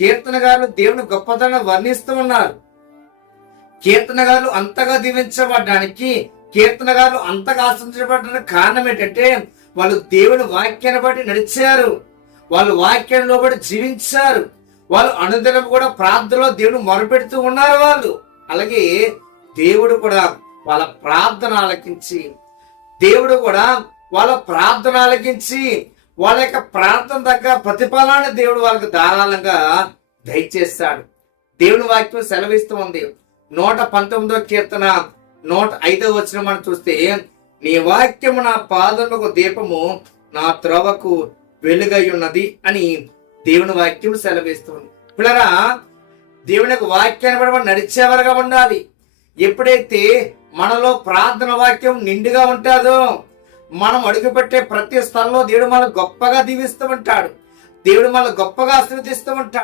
కీర్తనగారులు దేవుని గొప్పతనం వర్ణిస్తూ ఉన్నారు. కీర్తనగారులు అంతగా దీవించబడడానికి, కీర్తనగారులు అంతగా ఆశించబడడానికి కారణం ఏంటంటే వాళ్ళు దేవుని వాక్యాన్ని బట్టి నడిచారు, వాళ్ళు వాక్యంలో బట్టి జీవించారు, వాళ్ళు అనుదినం కూడా ప్రార్థనలో దేవుని మొరపెడుతూ ఉన్నారు వాళ్ళు. అలాగే దేవుడు కూడా వాళ్ళ ప్రార్థన ఆలకించి, దేవుడు కూడా వాళ్ళ ప్రార్థన ఆలకించి వాళ్ళ యొక్క ప్రార్థన తగ్గ ప్రతిఫలాన్ని దేవుడు వాళ్ళకి ధారాళంగా దయచేస్తాడు. దేవుని వాక్యం సెలవిస్తూ ఉంది. 119వ కీర్తన 105వ వచనం మనం చూస్తే, నీ వాక్యము నా పాదములకు దీపము, నా త్రోవకు వెలుగై ఉన్నది అని దేవుని వాక్యం సెలవిస్తుంది. పిల్లరా, దేవుని యొక్క వాక్యాన్ని బట్టి మనం నడిచేవారుగా ఉండాలి. ఎప్పుడైతే మనలో ప్రార్థన వాక్యం నిండుగా ఉంటుందో, మనం అడుగుపెట్టే ప్రతి స్థలంలో దేవుడు మనల్ని గొప్పగా దీవిస్తూ ఉంటాడు, దేవుడు మనల్ని గొప్పగా ఆశీర్వదిస్తూ ఉంటాడు.